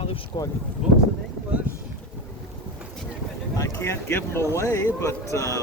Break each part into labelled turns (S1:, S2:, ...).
S1: мали в школі.
S2: Books in English. I can't give them away, but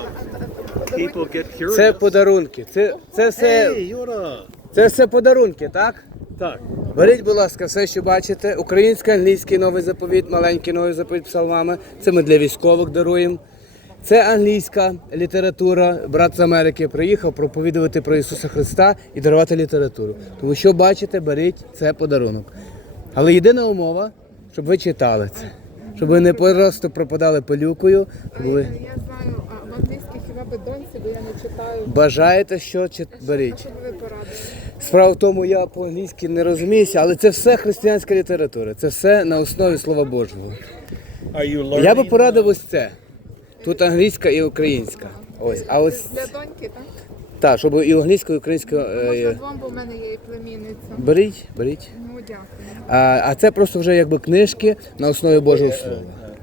S2: people get curious.
S3: Це подарунки. Це все,
S2: Hey, Юра!
S3: це все подарунки, так?
S2: Так.
S3: Беріть, будь ласка, все, що бачите. Український, англійський новий заповіт, маленький новий заповіт псалмами. Це ми для військових даруємо. Це англійська література. Брат з Америки приїхав проповідувати про Ісуса Христа і дарувати літературу. Тому що бачите, беріть, це подарунок. Але єдина умова, щоб ви читали це. Щоб ви не просто пропадали пилюкою. Щоб ви
S4: Я знаю, а в англійській хіба би доньці, бо я не читаю.
S3: бажаєте, що беріть.
S4: Що б ви порадили?
S3: Справа в тому, я по-англійськи не розуміюся, але це все християнська література. Це все на основі Слова Божого.
S2: Are you learning?
S3: Я би порадив ось це. Тут англійська і українська. Ось, а ось
S4: Для доньки, так?
S3: так, щоб і англійська, і українська.
S4: Можна двом, бо в мене є і племінниця.
S3: Беріть, беріть.
S4: Ну, дякую.
S3: А це просто вже якби книжки на основі Божого Слова.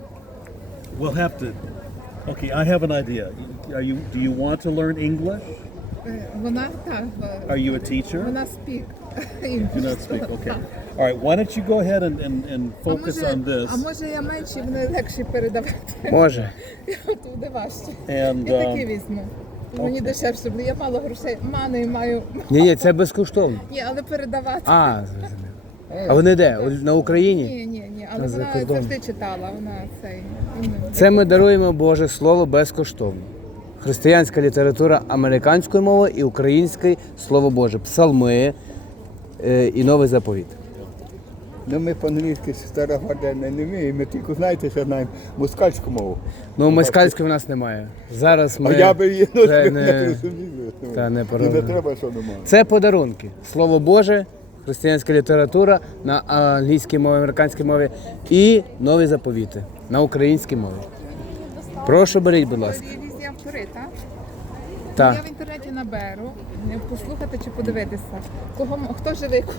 S2: We'll have to. Okay, I have an idea. Do you want to learn English?
S4: Вона, так,
S2: Are you a teacher?
S4: вона спік.
S2: Do not speak. Okay. All right. Why don't you go ahead and focus on this?
S4: А може я менші, вони легші передавати.
S3: Може.
S4: Туди важче.
S2: And
S4: Я такі візьму. Мені дешевше буде. Я мало грошей, мани маю.
S3: Ні, це безкоштовно.
S4: Ні, але передавати.
S3: А, зрозумів. А вони де? На Україні?
S4: Ні, але
S3: За
S4: вона
S3: кордон.
S4: завжди читала. Вона цей.
S3: Це ми даруємо Боже Слово безкоштовно. Християнська література американською мовою і українською Слово Боже. Псалми і новий заповіт.
S5: Ну, ми по-англійськи стара гвардія не вміємо, ми тільки знаєте, що знаємо москальську мову.
S3: Ну, москальської в нас немає. Зараз ми...
S5: А я би її
S3: це
S5: не розумію.
S3: Та не
S5: Ну, не
S3: порівняно.
S5: треба, що немає.
S3: Це подарунки. Слово Боже, християнська література на англійській мові, американській мові і нові заповіти на українській мові. Прошу, беріть, будь ласка.
S4: Є різні автори, так?
S3: Так.
S4: Я в інтернеті наберу, послухати чи подивитися. Хто живий,